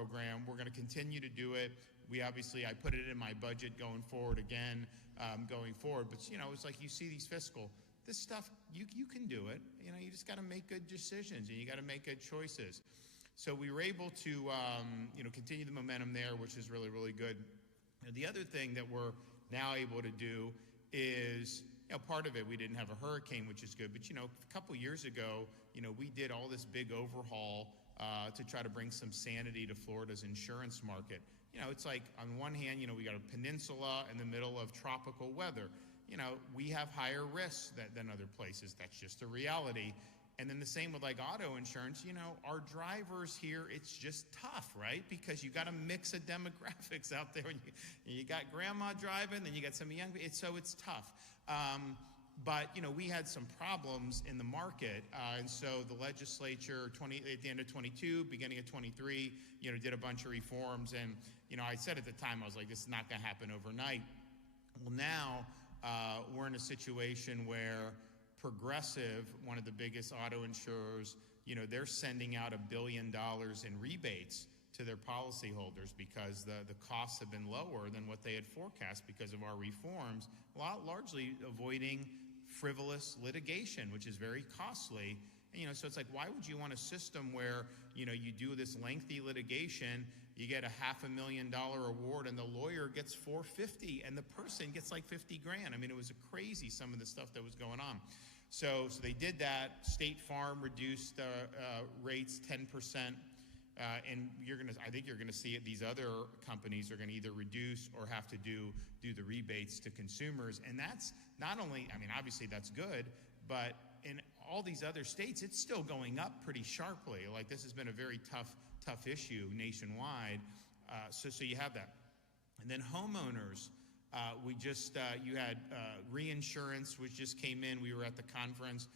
program. We're going to continue to do it. I put it in my budget going forward again, going forward. But, it's like you see these this stuff, you can do it. You just got to make good decisions, and you got to make good choices. So we were able to, continue the momentum there, which is really, really good. The other thing that we're now able to do is, part of it, we didn't have a hurricane, which is good. But, a couple years ago, we did all this big overhaul to try to bring some sanity to Florida's insurance market. It's like, on one hand, we got a peninsula in the middle of tropical weather. We have higher risks than other places. That's just a reality. And then the same with like auto insurance, our drivers here, it's just tough, right? Because you got a mix of demographics out there. You got grandma driving, then you got some young, so it's tough. But, we had some problems in the market. And so the legislature at the end of 22, beginning of 23, did a bunch of reforms. And, I said at the time, I was like, this is not going to happen overnight. Well, now we're in a situation where Progressive, one of the biggest auto insurers, they're sending out $1 billion in rebates to their policyholders because the costs have been lower than what they had forecast because of our reforms, largely avoiding frivolous litigation, which is very costly. And, so it's like, why would you want a system where, you do this lengthy litigation, you get a $500,000 award, and the lawyer gets $450,000, and the person gets like $50,000. I mean, it was crazy, some of the stuff that was going on. So they did that. State Farm reduced rates 10%. And I think you're gonna see it. These other companies are gonna either reduce or have to do the rebates to consumers. And that's not only, obviously that's good, but in all these other states, it's still going up pretty sharply. Like, this has been a very tough issue nationwide. So you have that. And then homeowners, you had reinsurance, which just came in. We were at the conference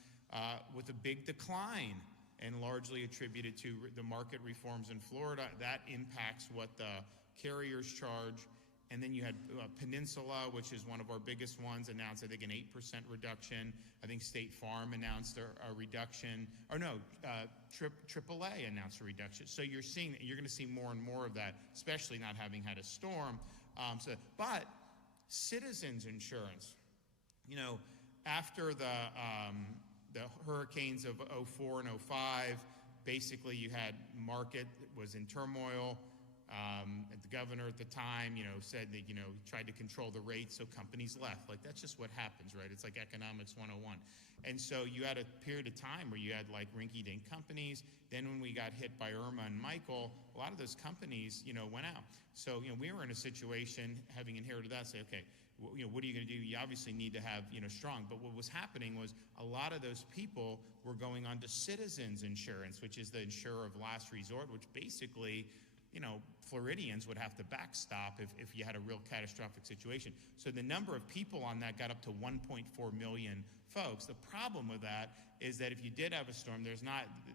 with a big decline, and largely attributed to the market reforms in Florida. That impacts what the carriers charge. And then you had Peninsula, which is one of our biggest ones, announced, I think, an 8% reduction. I think State Farm announced a reduction. Or no, AAA announced a reduction. So you're going to see more and more of that, especially not having had a storm. But Citizens insurance, after the hurricanes of 04 and 05, basically you had market was in turmoil. The governor at the time, said that, tried to control the rates, so companies left. Like, that's just what happens, right? It's like economics 101. And so you had a period of time where you had like rinky-dink companies. Then when we got hit by Irma and Michael, a lot of those companies, went out. So, we were in a situation, having inherited that, say, okay, what are you going to do? You obviously need to have, strong. But what was happening was a lot of those people were going on to Citizens insurance, which is the insurer of last resort, which basically, Floridians would have to backstop if you had a real catastrophic situation. So the number of people on that got up to 1.4 million folks. The problem with that is that if you did have a storm,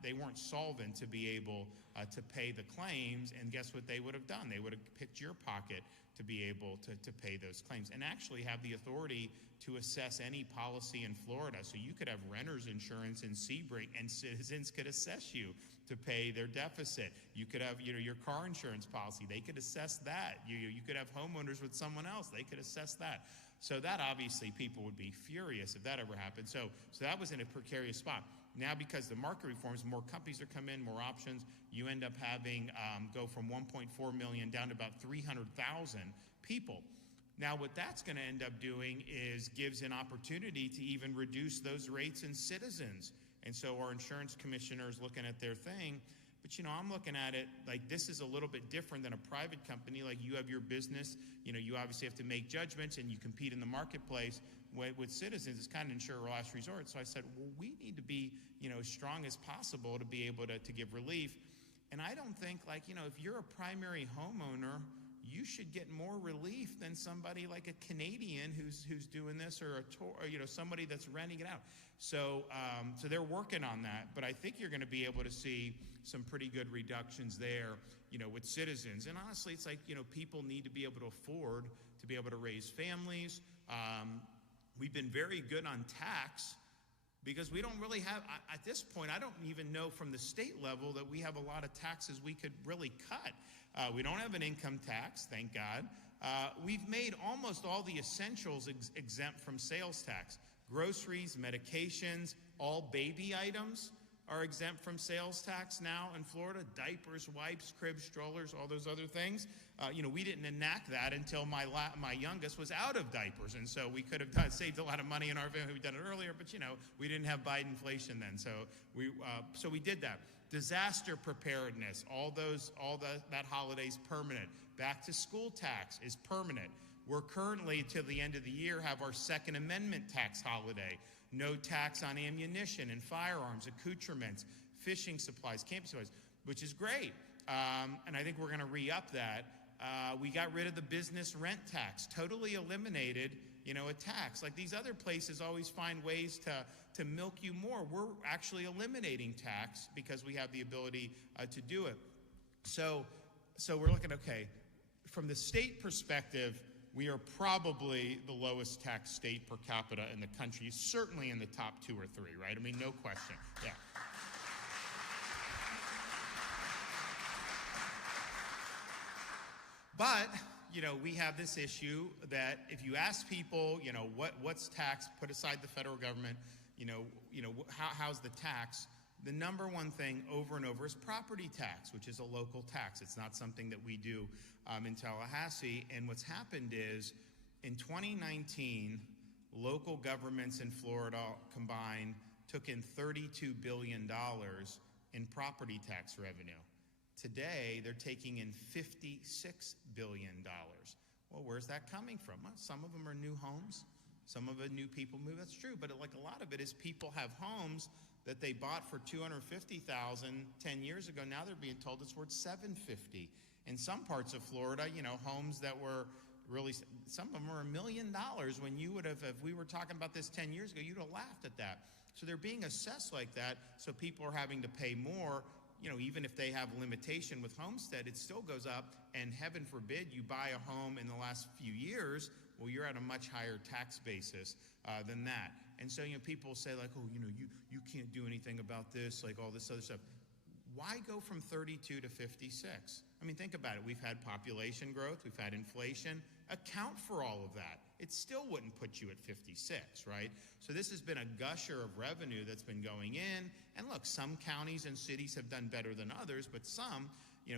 they weren't solvent to be able to pay the claims. And guess what they would have done? They would have picked your pocket to be able to pay those claims and actually have the authority to assess any policy in Florida. So you could have renter's insurance in Sebring, and Citizens could assess you to pay their deficit. You could have, your car insurance policy. They could assess that. You could have homeowners with someone else. They could assess that. So that obviously people would be furious if that ever happened. So that was in a precarious spot. Now, because the market reforms, more companies are coming in, more options, you end up having go from 1.4 million down to about 300,000 people. Now, what that's going to end up doing is gives an opportunity to even reduce those rates in Citizens. And so our insurance commissioner is looking at their thing. But, I'm looking at it like this is a little bit different than a private company. Like, you have your business, you obviously have to make judgments and you compete in the marketplace. With Citizens, it's kind of insurer last resort. So I said, well, we need to be, as strong as possible to be able to give relief. And I don't think, if you're a primary homeowner, you should get more relief than somebody like a Canadian who's doing this, or somebody that's renting it out. So they're working on that, but I think you're going to be able to see some pretty good reductions there, with Citizens. And honestly, it's like, people need to be able to afford to be able to raise families. We've been very good on tax because we don't really have, at this point, I don't even know from the state level that we have a lot of taxes we could really cut. We don't have an income tax, thank God. We've made almost all the essentials exempt from sales tax. Groceries, medications, all baby items are exempt from sales tax now in Florida. Diapers, wipes, cribs, strollers, all those other things. We didn't enact that until my youngest was out of diapers, and so we could have saved a lot of money in our family. We'd done it earlier, but we didn't have Bidenflation then, so we did that. Disaster preparedness, that holiday's permanent. Back to school tax is permanent. We're currently, till the end of the year, have our Second Amendment tax holiday. No tax on ammunition and firearms, accoutrements, fishing supplies, camping supplies, which is great. And I think we're going to re-up that. We got rid of the business rent tax, totally eliminated, a tax. Like these other places always find ways to milk you more. We're actually eliminating tax because we have the ability to do it. So we're looking, okay, from the state perspective, we are probably the lowest tax state per capita in the country, certainly in the top 2 or 3, right? I mean, no question. Yeah. But, we have this issue that if you ask people, what's tax, put aside the federal government, how's the tax? The number one thing over and over is property tax, which is a local tax. It's not something that we do in Tallahassee. And what's happened is in 2019, local governments in Florida combined took in $32 billion in property tax revenue. Today, they're taking in $56 billion. Well, where's that coming from? Well, some of them are new homes. Some of it new people move. That's true, but like a lot of it is people have homes that they bought for $250,000 10 years ago. Now they're being told it's worth $750,000. In some parts of Florida, homes that were really, some of them are $1 million when you would have, if we were talking about this 10 years ago, you'd have laughed at that. So they're being assessed like that, so people are having to pay more. Even if they have a limitation with homestead, it still goes up, and heaven forbid you buy a home in the last few years, well, you're at a much higher tax basis than that. And so, people say like, oh, you can't do anything about this, like all this other stuff. Why go from 32 to 56? I mean, think about it. We've had population growth. We've had inflation. Account for all of that. It still wouldn't put you at 56, right? So this has been a gusher of revenue that's been going in. And look, some counties and cities have done better than others, but some,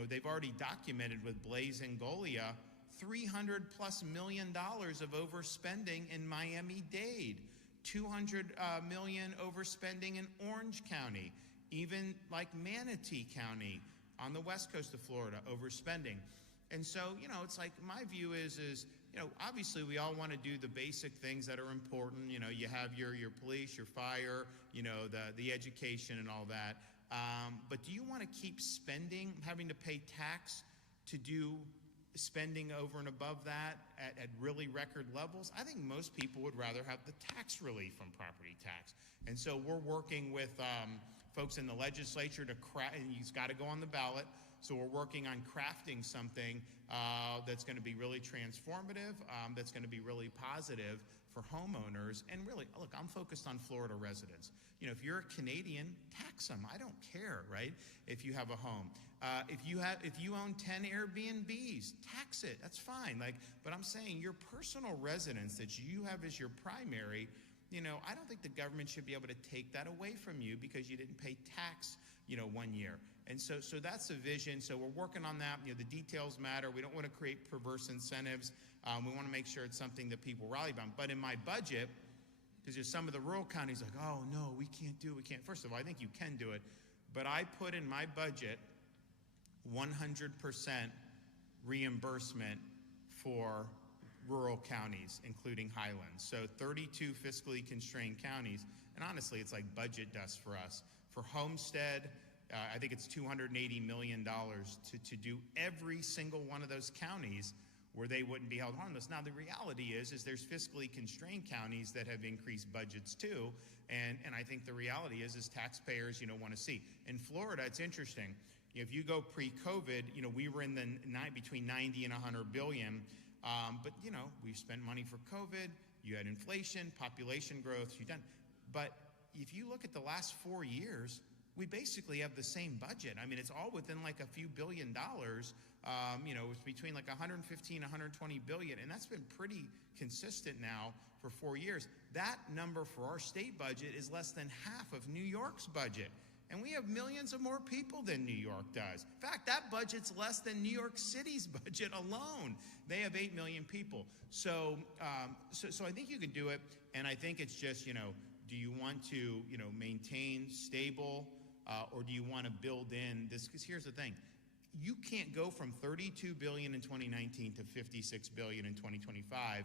they've already documented with Blaze and Golia, $300+ million of overspending in Miami-Dade, $200 million overspending in Orange County, even like Manatee County on the west coast of Florida, overspending. And so, it's like my view is obviously we all want to do the basic things that are important. You have your police, your fire, the education and all that. But do you want to keep spending, having to pay tax to do spending over and above that at really record levels? I think most people would rather have the tax relief from property tax. And so we're working with folks in the legislature to and it's got to go on the ballot. So we're working on crafting something that's going to be really transformative, that's going to be really positive for homeowners. And really, look, I'm focused on Florida residents. If you're a Canadian, tax them. I don't care, right? If you have a home. If you own 10 Airbnbs, tax it. That's fine. But I'm saying your personal residence that you have as your primary, I don't think the government should be able to take that away from you because you didn't pay tax, 1 year. And so that's the vision. So we're working on that. The details matter. We don't want to create perverse incentives. We want to make sure it's something that people rally about. But in my budget, because there's some of the rural counties like, oh, no, we can't do it. We can't. First of all, I think you can do it. But I put in my budget 100% reimbursement for rural counties, including Highlands. So 32 fiscally constrained counties. And honestly, it's like budget dust for us. For Homestead, I think it's $280 million to do every single one of those counties where they wouldn't be held harmless. Now, the reality is there's fiscally constrained counties that have increased budgets too, and I think the reality is taxpayers, want to see. In Florida, it's interesting. If you go pre-COVID, we were in the between 90 and 100 billion, but we've spent money for COVID. You had inflation, population growth. But if you look at the last 4 years, we basically have the same budget. I mean, it's all within like a few $1 billion. It's between like 115, 120 billion, and that's been pretty consistent now for 4 years. That number for our state budget is less than half of New York's budget. And we have millions of more people than New York does. In fact, that budget's less than New York City's budget alone. They have 8 million people. So I think you can do it. And I think it's just, do you want to, maintain stable, or do you want to build in this? Because here's the thing. You can't go from 32 billion in 2019 to 56 billion in 2025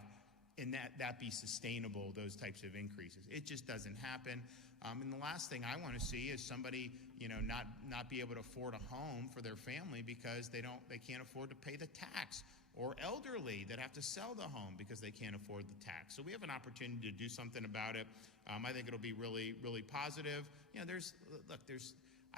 and that be sustainable, those types of increases. It just doesn't happen. And the last thing I want to see is somebody, not be able to afford a home for their family because they can't afford to pay the tax, or elderly that have to sell the home because they can't afford the tax. So we have an opportunity to do something about it. I think it'll be really, really positive.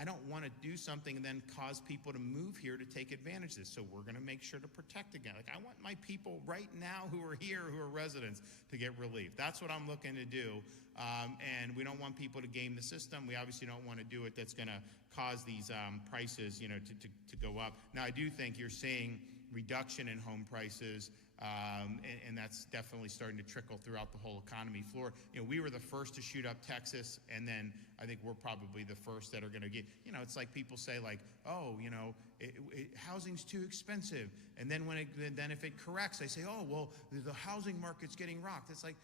I don't want to do something and then cause people to move here to take advantage of this. So we're going to make sure to protect again. Like, I want my people right now who are here, who are residents, to get relief. That's what I'm looking to do. And we don't want people to game the system. We obviously don't want to do it that's going to cause these prices, to go up. Now, I do think you're seeing reduction in home prices, and that's definitely starting to trickle throughout the whole economy. Florida, we were the first to shoot up Texas, and then I think we're probably the first that are going to get, it's like people say like, oh, housing's too expensive. And then then if it corrects, they say, oh, well, the housing market's getting rocked. It's like,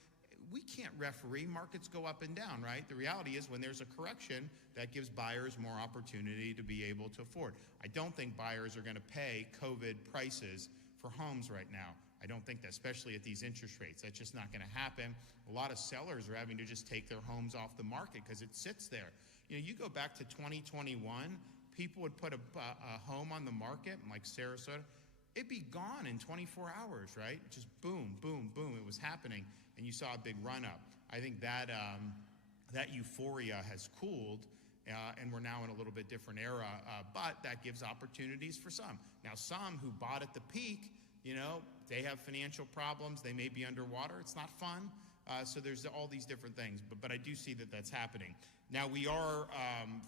we can't referee. Markets go up and down, right? The reality is when there's a correction, that gives buyers more opportunity to be able to afford. I don't think buyers are going to pay COVID prices for homes right now. I don't think that, especially at these interest rates. That's just not going to happen. A lot of sellers are having to just take their homes off the market because it sits there. You go back to 2021, people would put a home on the market, like Sarasota, it'd be gone in 24 hours, right? Just boom, boom, boom, it was happening. And you saw a big run up. I think that that euphoria has cooled, and we're now in a little bit different era, but that gives opportunities for some. Now, some who bought at the peak, they have financial problems, they may be underwater, it's not fun. So there's all these different things, but I do see that that's happening. Now, we are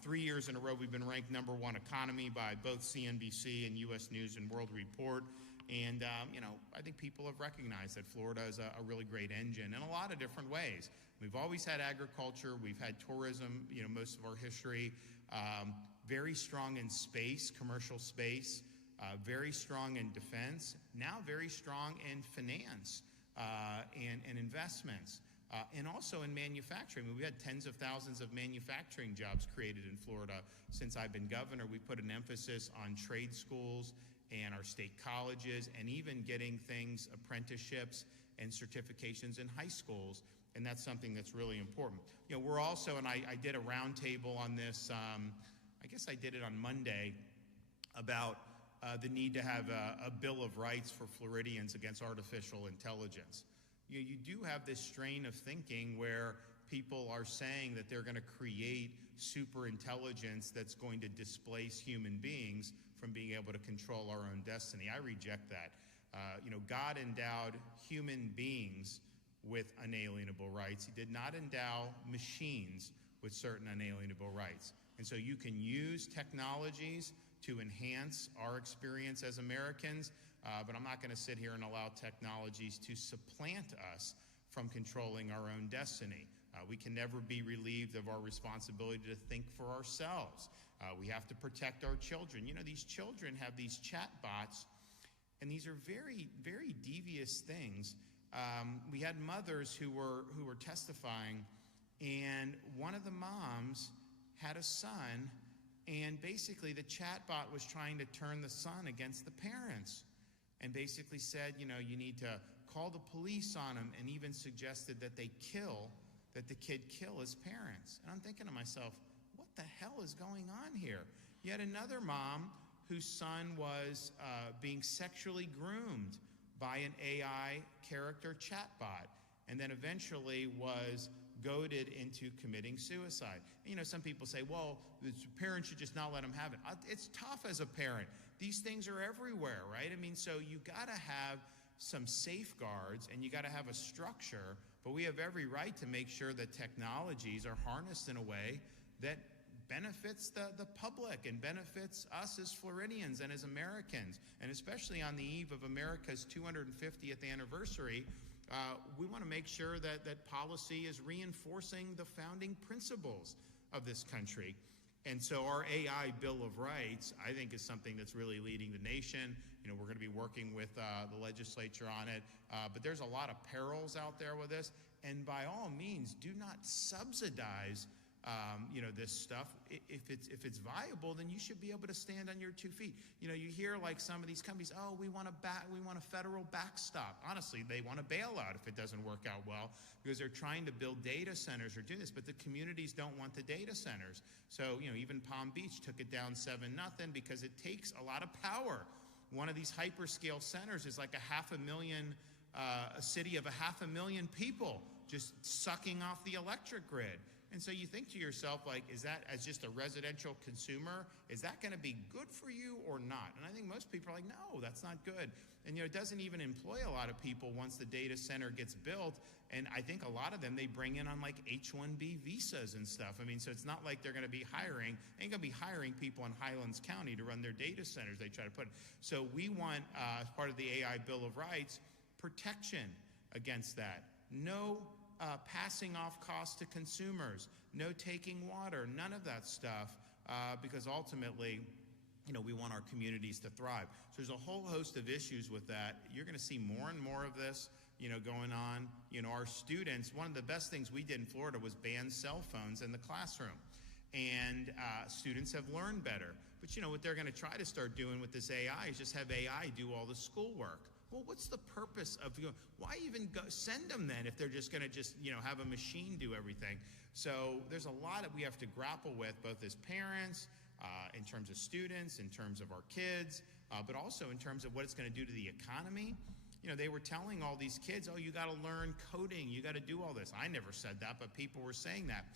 3 years in a row, we've been ranked #1 economy by both CNBC and U.S. News and World Report. And, I think people have recognized that Florida is a really great engine in a lot of different ways. We've always had agriculture. We've had tourism, most of our history. Very strong in space, commercial space. Very strong in defense. Now very strong in finance and investments. And also in manufacturing. We've had tens of thousands of manufacturing jobs created in Florida since I've been governor. We put an emphasis on trade schools and our state colleges, and even getting things, apprenticeships and certifications in high schools, and that's something that's really important. We're also, and I did a roundtable on this, I guess I did it on Monday, about the need to have a Bill of Rights for Floridians against artificial intelligence. You do have this strain of thinking where people are saying that they're going to create super intelligence that's going to displace human beings from being able to control our own destiny. I reject that. God endowed human beings with unalienable rights. He did not endow machines with certain unalienable rights. And so you can use technologies to enhance our experience as Americans, but I'm not going to sit here and allow technologies to supplant us from controlling our own destiny. We can never be relieved of our responsibility to think for ourselves. We have to protect our children. These children have these chat bots, and these are very, very devious things. We had mothers who were testifying, and one of the moms had a son, and basically the chat bot was trying to turn the son against the parents, and basically said, you need to call the police on him, and even suggested that the kid kill his parents. And I'm thinking to myself, what the hell is going on here? You had another mom whose son was being sexually groomed by an AI character chatbot, and then eventually was goaded into committing suicide. And, some people say, well, the parents should just not let them have it. It's tough as a parent. These things are everywhere, right? So you got to have some safeguards, and you got to have a structure, but we have every right to make sure that technologies are harnessed in a way that benefits the public and benefits us as Floridians and as Americans. And especially on the eve of America's 250th anniversary, we want to make sure that policy is reinforcing the founding principles of this country. And so our AI Bill of Rights, I think, is something that's really leading the nation. You know, we're going to be working with the legislature on it. But there's a lot of perils out there with this. And by all means, do not subsidize this stuff. If it's viable, then you should be able to stand on your 2 feet. You know, you hear like some of these companies, oh, we want a federal backstop. Honestly, they want a bailout if it doesn't work out well, because they're trying to build data centers or do this, but the communities don't want the data centers. So, you know, even Palm Beach took it down 7-0 because it takes a lot of power. One of these hyperscale centers is like a city of 500,000 people just sucking off the electric grid. And so you think to yourself, like, is that, as just a residential consumer, is that going to be good for you or not? And I think most people are like, no, that's not good. And, you know, it doesn't even employ a lot of people once the data center gets built. And I think a lot of them, they bring in on like H-1B visas and stuff. I mean, so it's not like they're going to be hiring, ain't going to be hiring people in Highlands County to run their data centers, they try to put. So we want, as part of the AI Bill of Rights, protection against that. No passing off costs to consumers, no taking water, none of that stuff, because ultimately, you know, we want our communities to thrive. So there's a whole host of issues with that. You're going to see more and more of this, you know, going on. You know, our students, one of the best things we did in Florida was ban cell phones in the classroom. And students have learned better. But, you know, what they're going to try to start doing with this AI is just have AI do all the schoolwork. Well, what's the purpose of, why even send them then if they're just going to have a machine do everything? So there's a lot that we have to grapple with, both as parents, in terms of students, in terms of our kids, but also in terms of what it's going to do to the economy. You know, they were telling all these kids, oh, you got to learn coding, you got to do all this. I never said that, but people were saying that.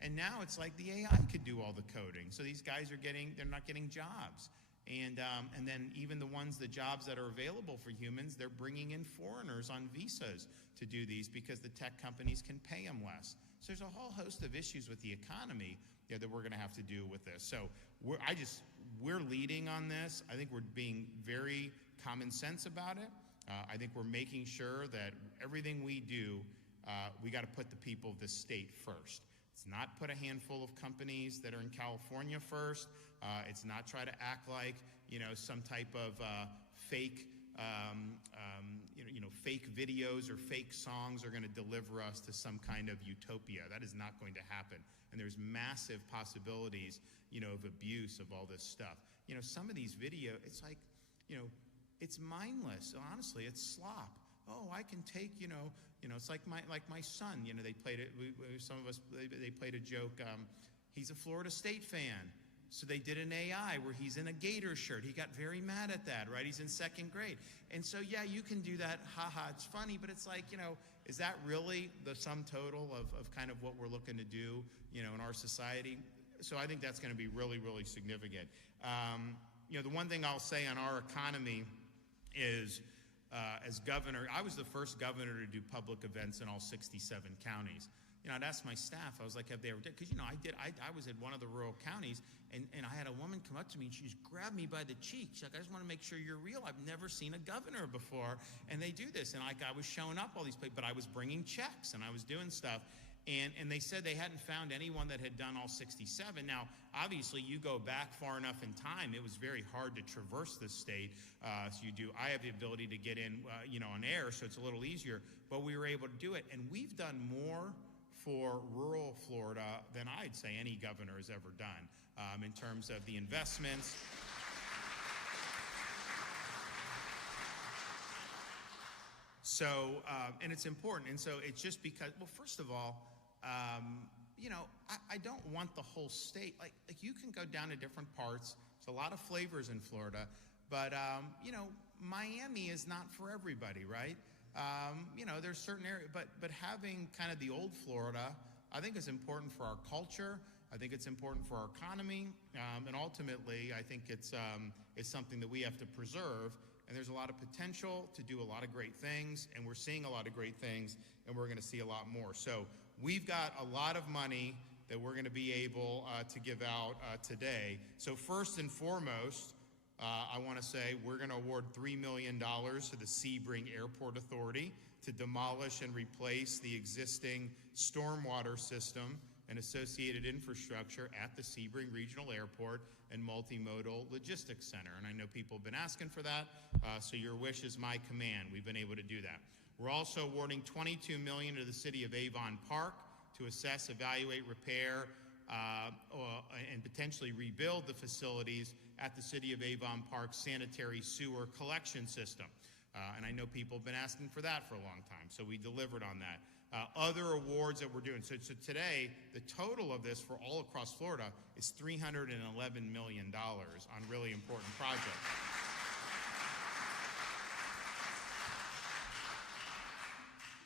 And now it's like the AI could do all the coding. So these guys they're not getting jobs. And then even the jobs that are available for humans, they're bringing in foreigners on visas to do these because the tech companies can pay them less. So there's a whole host of issues with the economy that we're going to have to deal with this. So we're leading on this. I think we're being very common sense about it. I think we're making sure that everything we do, we got to put the people of this state first. It's not put a handful of companies that are in California first. It's not try to act like, you know, some type of fake, fake videos or fake songs are going to deliver us to some kind of utopia. That is not going to happen. And there's massive possibilities, you know, of abuse of all this stuff. You know, some of these videos, it's like, you know, it's mindless. Honestly, it's slop. Oh, I can take, it's like my son. You know, they played it. Some of us they played a joke. He's a Florida State fan, so they did an AI where he's in a Gator shirt. He got very mad at that, right? He's in 2nd grade, and so yeah, you can do that. Haha, it's funny, but it's like, you know, is that really the sum total of kind of what we're looking to do, you know, in our society? So I think that's going to be really, really significant. You know, the one thing I'll say on our economy is, as governor, I was the first governor to do public events in all 67 counties. You know, I'd ask my staff, I was like, have they ever done? Because, you know, I was in one of the rural counties, and I had a woman come up to me, and she just grabbed me by the cheek. She's like, I just want to make sure you're real. I've never seen a governor before, and they do this. And like, I was showing up all these places, but I was bringing checks, and I was doing stuff. And they said they hadn't found anyone that had done all 67. Now, obviously, you go back far enough in time, it was very hard to traverse this state. I have the ability to get in, on air, so it's a little easier. But we were able to do it. And we've done more for rural Florida than I'd say any governor has ever done in terms of the investments. So, and it's important. And so it's just because, well, first of all, I don't want the whole state. Like you can go down to different parts. There's a lot of flavors in Florida, but, Miami is not for everybody, right? There's certain areas, but having kind of the old Florida, I think is important for our culture. I think it's important for our economy. And ultimately, I think it's something that we have to preserve. And there's a lot of potential to do a lot of great things, and we're seeing a lot of great things, and we're going to see a lot more. So we've got a lot of money that we're going to be able to give out today. So first and foremost, I want to say we're going to award $3 million to the Sebring Airport Authority to demolish and replace the existing stormwater system and associated infrastructure at the Sebring Regional Airport and Multimodal Logistics Center. And I know people have been asking for that, so your wish is my command. We've been able to do that. We're also awarding $22 million to the City of Avon Park to assess, evaluate, repair, and potentially rebuild the facilities at the City of Avon Park sanitary sewer collection system. And I know people have been asking for that for a long time, so we delivered on that. Other awards that we're doing. So today, the total of this for all across Florida is $311 million on really important projects.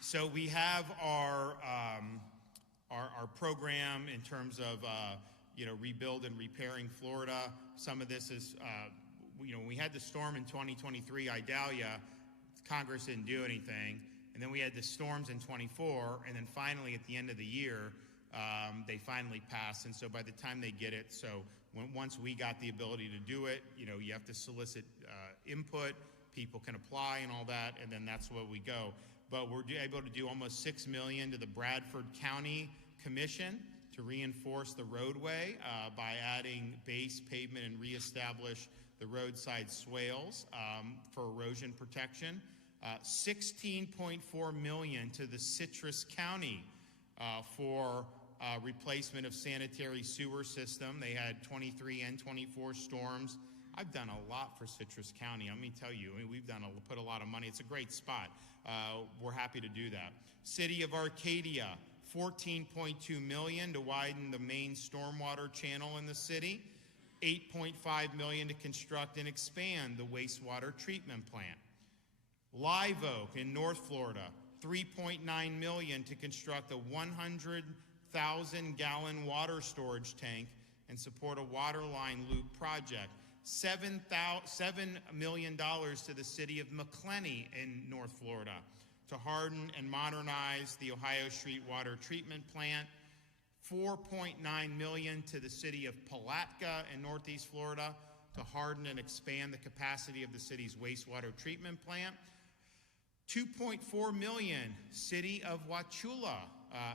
So we have our program in terms of rebuild and repairing Florida. Some of this is we had the storm in 2023, Idalia. Congress didn't do anything, and then we had the storms in 24, and then finally at the end of the year, they finally passed. And so by the time they get it, once we got the ability to do it, you have to solicit input, people can apply and all that, and then that's where we go. But we're able to do almost $6 million to the Bradford County Commission to reinforce the roadway by adding base pavement and reestablish the roadside swales for erosion protection. $16.4 million to the Citrus County for replacement of sanitary sewer system. They had 23 and 24 storms. I've done a lot for Citrus County. Let me tell you, we've put a lot of money. It's a great spot. We're happy to do that. City of Arcadia, $14.2 million to widen the main stormwater channel in the city. $8.5 million to construct and expand the wastewater treatment plant. Live Oak in North Florida, $3.9 million to construct a 100,000-gallon water storage tank and support a water line loop project. $7 million to the city of McClenny in North Florida to harden and modernize the Ohio Street water treatment plant. $4.9 million to the city of Palatka in Northeast Florida to harden and expand the capacity of the city's wastewater treatment plant. $2.4 million, City of Wauchula.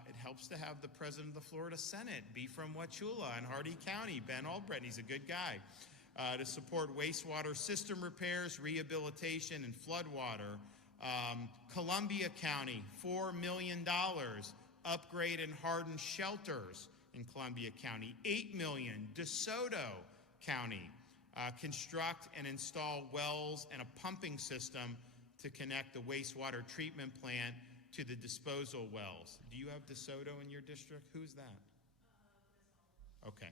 It helps to have the president of the Florida Senate be from Wauchula in Hardee County. Ben Albrecht, he's a good guy. To support wastewater system repairs, rehabilitation, and floodwater. Columbia County, $4 million. Upgrade and harden shelters in Columbia County. $8 million. DeSoto County, construct and install wells and a pumping system to connect the wastewater treatment plant to the disposal wells. Do you have DeSoto in your district? Who's that? Okay.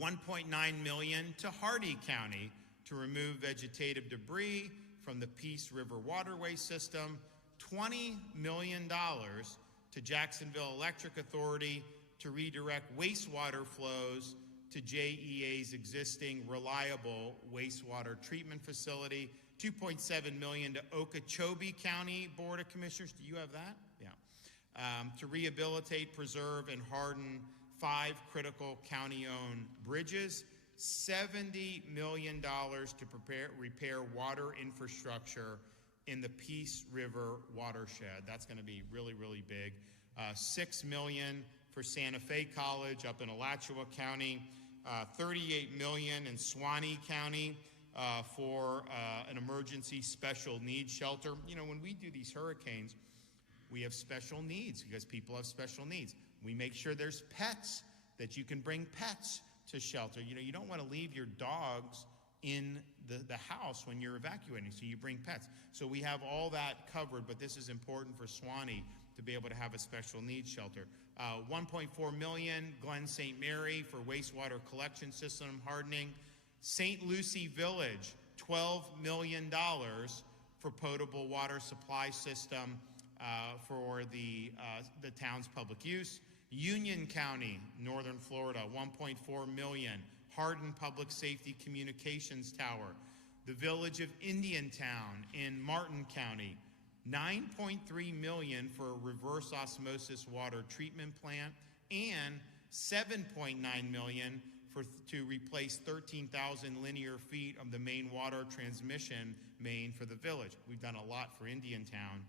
$1.9 million to Hardee County to remove vegetative debris from the Peace River waterway system. $20 million to Jacksonville Electric Authority to redirect wastewater flows to JEA's existing reliable wastewater treatment facility. $2.7 million to Okeechobee County Board of Commissioners. Do you have that? Yeah. To rehabilitate, preserve, and harden 5 critical county-owned bridges. $70 million to repair water infrastructure in the Peace River watershed. That's going to be really, really big. $6 million for Santa Fe College up in Alachua County. $38 million in Suwannee County for an emergency special needs shelter. When we do these hurricanes, we have special needs because people have special needs. We make sure there's pets, that you can bring pets to shelter. You don't want to leave your dogs in the house when you're evacuating, so you bring pets. So we have all that covered, but this is important for Suwannee to be able to have a special needs shelter. $1.4 million, Glen St. Mary for wastewater collection system hardening. St. Lucie Village, $12 million for potable water supply system for the town's public use. Union County, Northern Florida, $1.4 million. Hardin Public Safety Communications Tower. The village of Indiantown in Martin County, $9.3 million for a reverse osmosis water treatment plant and $7.9 million to replace 13,000 linear feet of the main water transmission main for the village. We've done a lot for Indiantown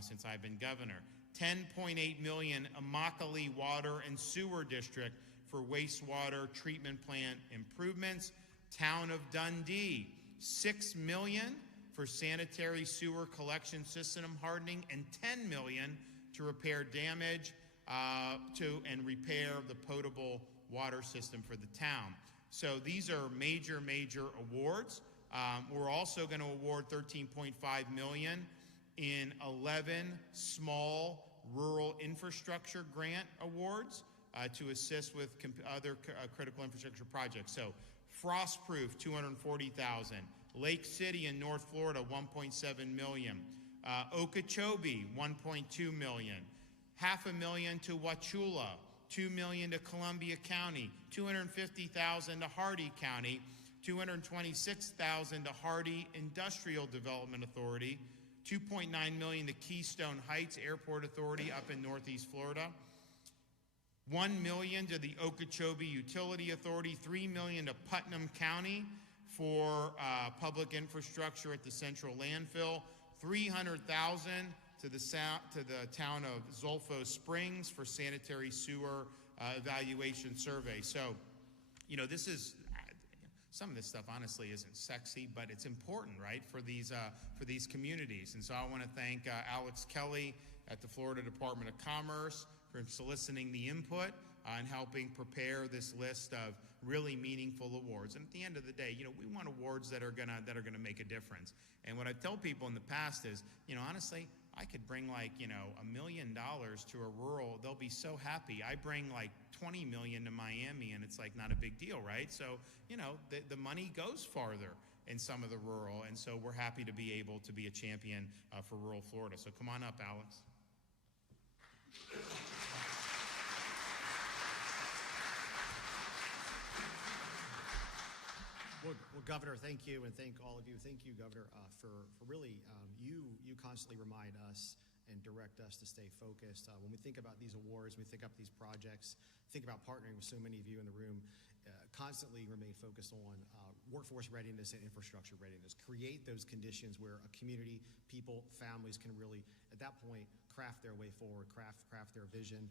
since I've been governor. $10.8 million Immokalee Water and Sewer District for wastewater treatment plant improvements. Town of Dundee, $6 million for sanitary sewer collection system hardening, and $10 million to repair damage and repair the potable water system for the town. So these are major awards. We're also going to award $13.5 million in 11 small rural infrastructure grant awards to assist with other critical infrastructure projects. So Frostproof, $240,000. Lake City in North Florida, $1.7 million. Okeechobee, $1.2 million. $500,000 to Wauchula, $2 million to Columbia County, $250,000 to Hardy County, $226,000 to Hardy Industrial Development Authority, $2.9 million to Keystone Heights Airport Authority up in Northeast Florida, $1 million to the Okeechobee Utility Authority, $3 million to Putnam County for public infrastructure at the central landfill, $300,000 to the town of Zolfo Springs for sanitary sewer evaluation survey. So, this is some of this stuff honestly isn't sexy, but it's important, right, for these communities. And so I want to thank Alex Kelly at the Florida Department of Commerce for soliciting the input and helping prepare this list of really meaningful awards. And at the end of the day, we want awards that are gonna make a difference. And what I tell people in the past is, honestly, I could bring like, $1 million to a rural, they'll be so happy. I bring like 20 million to Miami and it's like not a big deal, right? So, the money goes farther in some of the rural, and so we're happy to be able to be a champion for rural Florida. So come on up, Alex. Well, Governor, thank you, and thank all of you. Thank you, Governor, for really, you constantly remind us and direct us to stay focused. When we think about these awards, we think about these projects, think about partnering with so many of you in the room, constantly remain focused on workforce readiness and infrastructure readiness. Create those conditions where a community, people, families can really, at that point, craft their way forward, craft their vision.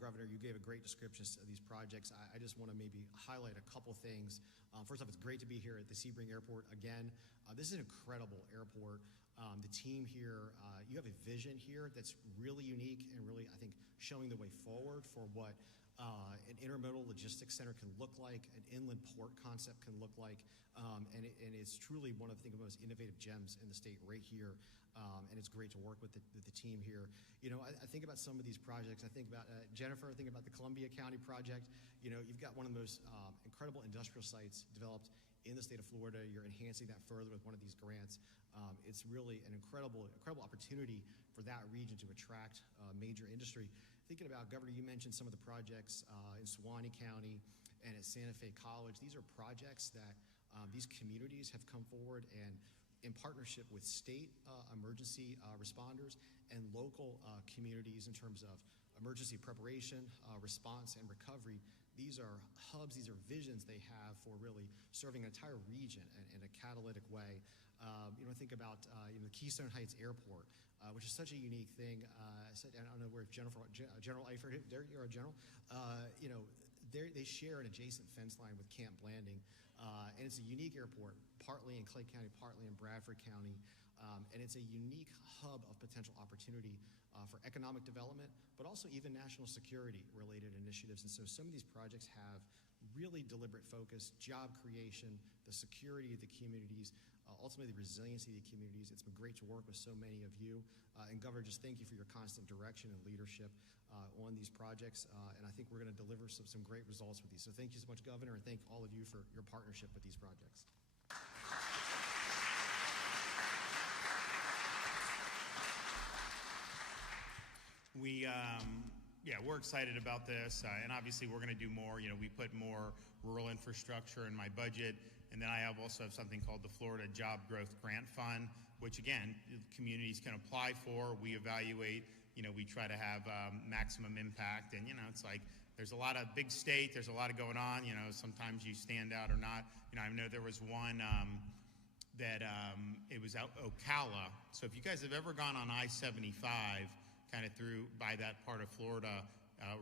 Governor, you gave a great description of these projects. I just want to maybe highlight a couple things. First off, it's great to be here at the Sebring Airport again. This is an incredible airport. The team here, you have a vision here that's really unique and really, I think, showing the way forward for what an intermodal logistics center can look like, an inland port concept can look like, and it's truly one of the most innovative gems in the state right here. And it's great to work with the team here. I think about some of these projects. I think about Jennifer. I think about the Columbia County project. You've got one of the most incredible industrial sites developed in the state of Florida. You're enhancing that further with one of these grants. It's really an incredible opportunity for that region to attract major industry. Thinking about, Governor, you mentioned some of the projects in Suwannee County and at Santa Fe College. These are projects that these communities have come forward and in partnership with state emergency responders and local communities in terms of emergency preparation, response, and recovery. These are hubs, these are visions they have for really serving an entire region in a catalytic way. Think about the Keystone Heights Airport, which is such a unique thing. I don't know where General Eifert, there you're a general. They share an adjacent fence line with Camp Blanding, and it's a unique airport, partly in Clay County, partly in Bradford County, and it's a unique hub of potential opportunity for economic development, but also even national security related initiatives. And so some of these projects have really deliberate focus, job creation, the security of the communities, ultimately the resiliency of the communities. It's been great to work with so many of you. And Governor, just thank you for your constant direction and leadership on these projects. And I think we're going to deliver some great results with these. So thank you so much, Governor, and thank all of you for your partnership with these projects. We're excited about this, and obviously we're going to do more. We put more rural infrastructure in my budget, and then I also have something called the Florida Job Growth Grant Fund, which again, communities can apply for. We evaluate, we try to have maximum impact, and it's like there's a lot of big state, there's a lot of going on, sometimes you stand out or not. I know there was one that it was out Ocala. So if you guys have ever gone on I-75, kind of through by that part of Florida,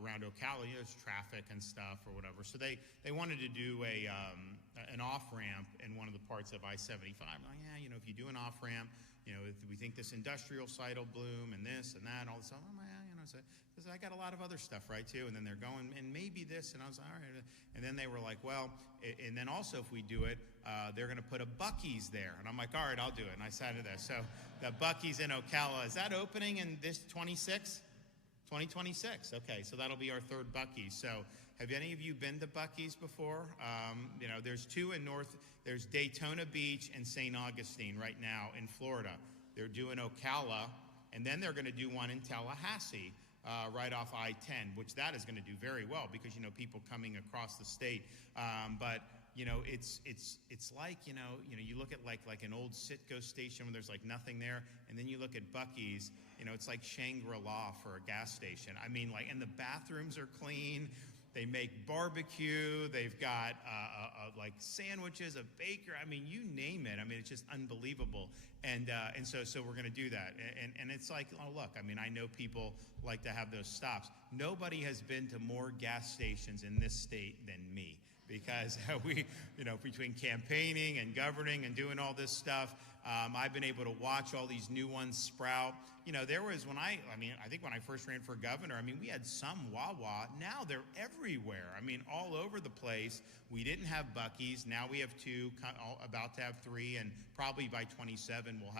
around Ocala, there's traffic and stuff or whatever. So they wanted to do an off-ramp in one of the parts of I-75. I'm like, yeah, if you do an off-ramp, if we think this industrial site will bloom and this and that and all this stuff. I'm like, yeah, so I got a lot of other stuff, right, too. And then they're going, and maybe this, and I was like, all right. And then they were like, well, and then also if we do it, they're going to put a Buc-ee's there. And I'm like, all right, I'll do it. And I sat in there. So the Buc-ee's in Ocala, is that opening in this 2026? Okay, so that'll be our third Buc-ee's. So have any of you been to Buc-ee's before? There's two in there's Daytona Beach and St. Augustine right now in Florida. They're doing Ocala, and then they're going to do one in Tallahassee, right off I-10, which that is going to do very well because, people coming across the state. But it's like, you look at like an old Citgo station where there's like nothing there, and then you look at Buc-ee's, it's like Shangri-La for a gas station. I mean, and the bathrooms are clean. They make barbecue. They've got like sandwiches, a baker. I mean, you name it. I mean, it's just unbelievable. And so we're going to do that. And it's like, oh, look, I mean, I know people like to have those stops. Nobody has been to more gas stations in this state than me because we, between campaigning and governing and doing all this stuff, I've been able to watch all these new ones sprout. There was I think when I first ran for governor, we had some Wawa. Now they're everywhere. All over the place. We didn't have Buc-ee's. Now we have two, about to have three, and probably by 27 we'll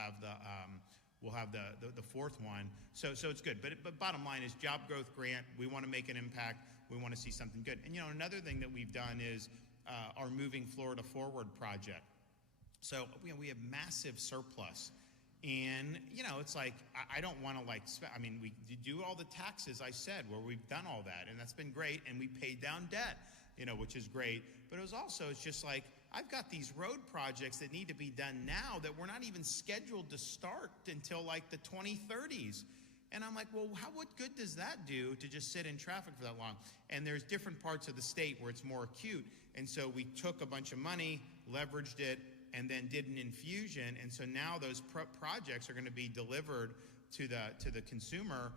have the fourth one. So it's good. But bottom line is job growth grant. We want to make an impact. We want to see something good. And another thing that we've done is our Moving Florida Forward project. So we have massive surplus. And, it's like, I don't want to we do all the taxes, I said, where we've done all that. And that's been great. And we paid down debt, which is great. But it's just like, I've got these road projects that need to be done now that we're not even scheduled to start until like the 2030s. And I'm like, well, what good does that do to just sit in traffic for that long? And there's different parts of the state where it's more acute. And so we took a bunch of money, leveraged it, and then did an infusion. And so now those projects are going to be delivered to the consumer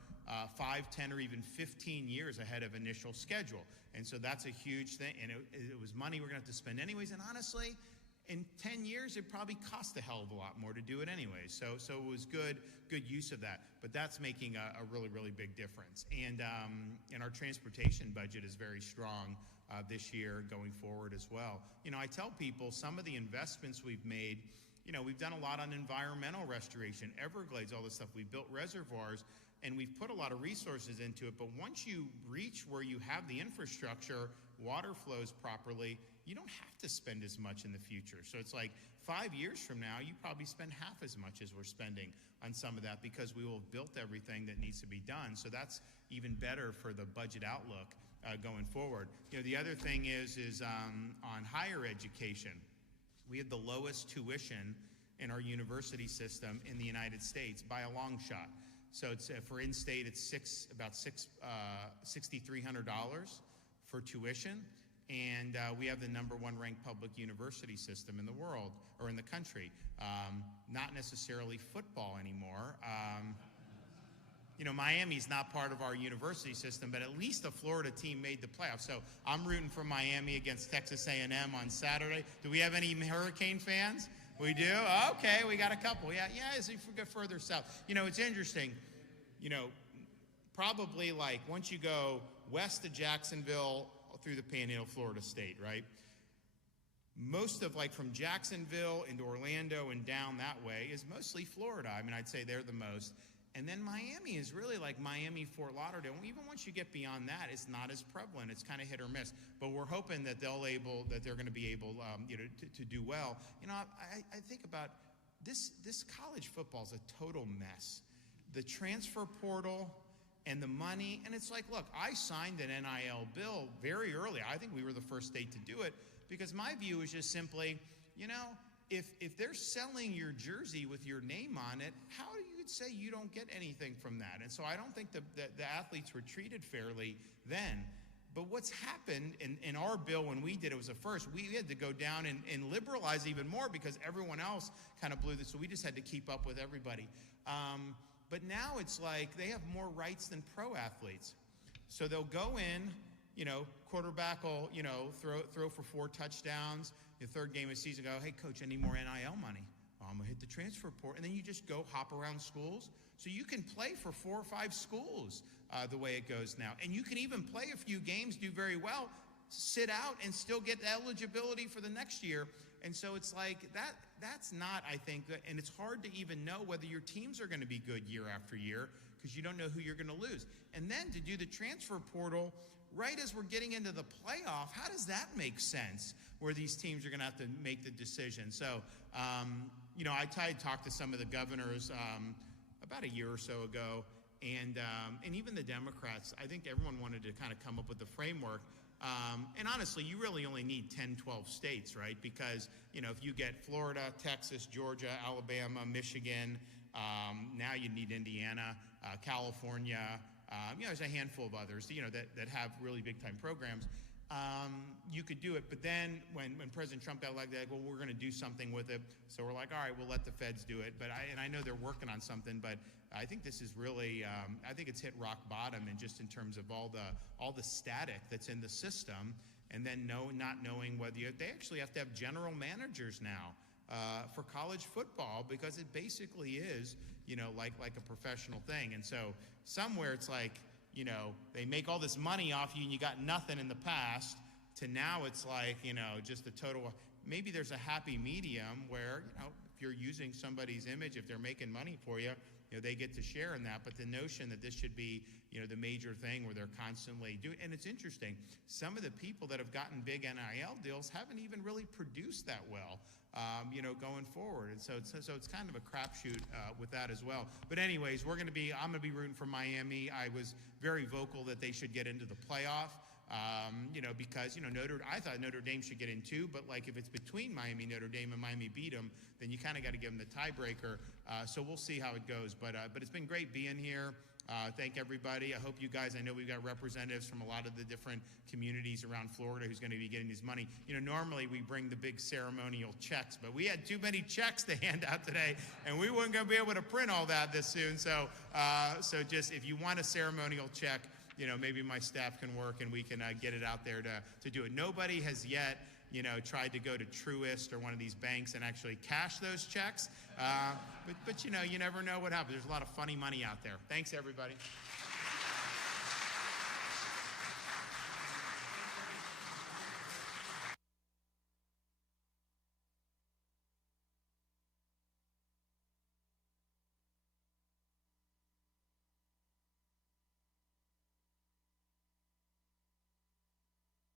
5, 10, or even 15 years ahead of initial schedule. And so that's a huge thing. And it was money we're going to have to spend anyways. And honestly, in 10 years, it probably cost a hell of a lot more to do it anyway. So it was good use of that. But that's making a really, really big difference. And our transportation budget is very strong this year going forward as well. I tell people some of the investments we've made, we've done a lot on environmental restoration, Everglades, all this stuff. We've built reservoirs, and we've put a lot of resources into it. But once you reach where you have the infrastructure, water flows properly, you don't have to spend as much in the future. So it's like 5 years from now, you probably spend half as much as we're spending on some of that because we will have built everything that needs to be done. So that's even better for the budget outlook going forward. The other thing is on higher education. We have the lowest tuition in our university system in the United States by a long shot. So it's for in-state, it's about $6,300 for tuition. And we have the #1 ranked public university system in the world, or in the country. Not necessarily football anymore. Miami's not part of our university system, but at least the Florida team made the playoffs. So I'm rooting for Miami against Texas A&M on Saturday. Do we have any Hurricane fans? We do? Okay, we got a couple. Yeah, as we go further south. It's interesting. Probably like once you go west of Jacksonville through the Panhandle, Florida State, right? Most of from Jacksonville into Orlando and down that way is mostly Florida. I'd say they're the most. And then Miami is really like Miami, Fort Lauderdale. Even once you get beyond that, it's not as prevalent. It's kind of hit or miss. But we're hoping that they're going to be able, to do well. I think about this college football is a total mess. The transfer portal and the money, and it's like, look, I signed an NIL bill very early. I think we were the first state to do it because my view is just simply, if they're selling your jersey with your name on it, how do you say you don't get anything from that? And so I don't think the athletes were treated fairly then. But what's happened in our bill when we did it was the first, we had to go down and liberalize even more because everyone else kind of blew this. So we just had to keep up with everybody. But now it's like they have more rights than pro athletes. So they'll go in, quarterback will, throw for 4 touchdowns. The third game of the season, go, hey, coach, I need more NIL money. Oh, I'm going to hit the transfer portal. And then you just go hop around schools. So you can play for 4 or 5 schools the way it goes now. And you can even play a few games, do very well, sit out, and still get eligibility for the next year. And so it's like that's not, I think, and it's hard to even know whether your teams are going to be good year after year because you don't know who you're going to lose. And then to do the transfer portal right as we're getting into the playoff, how does that make sense where these teams are going to have to make the decision? So, I talked to some of the governors about a year or so ago, and even the Democrats. I think everyone wanted to kind of come up with the framework. And honestly, you really only need 10, 12 states, right? Because, if you get Florida, Texas, Georgia, Alabama, Michigan, now you need Indiana, California, there's a handful of others, that have really big-time programs. You could do it, but then when President Trump got elected, well, we're going to do something with it. So we're like, all right, we'll let the feds do it. But I know they're working on something, but I think this is really, I think it's hit rock bottom, and just in terms of all the static that's in the system, and then not knowing whether they actually have to have general managers now for college football, because it basically is, like a professional thing. And so somewhere it's like, they make all this money off you and you got nothing in the past, to now it's like, just a total, maybe there's a happy medium where, if you're using somebody's image, if they're making money for you, they get to share in that. But the notion that this should be, the major thing where they're constantly doing, and it's interesting, some of the people that have gotten big NIL deals haven't even really produced that well, going forward. And so it's kind of a crapshoot with that as well. But anyways, I'm going to be rooting for Miami. I was very vocal that they should get into the playoff. Because, I thought Notre Dame should get in too, but like if it's between Miami, Notre Dame, and Miami beat them, then you kind of got to give them the tiebreaker. So we'll see how it goes. But it's been great being here. Thank everybody. I hope you guys, I know we've got representatives from a lot of the different communities around Florida who's going to be getting this money. Normally we bring the big ceremonial checks, but we had too many checks to hand out today, and we weren't going to be able to print all that this soon. So just if you want a ceremonial check, maybe my staff can work and we can get it out there to do it. Nobody has yet, tried to go to Truist or one of these banks and actually cash those checks. But you never know what happens. There's a lot of funny money out there. Thanks, everybody.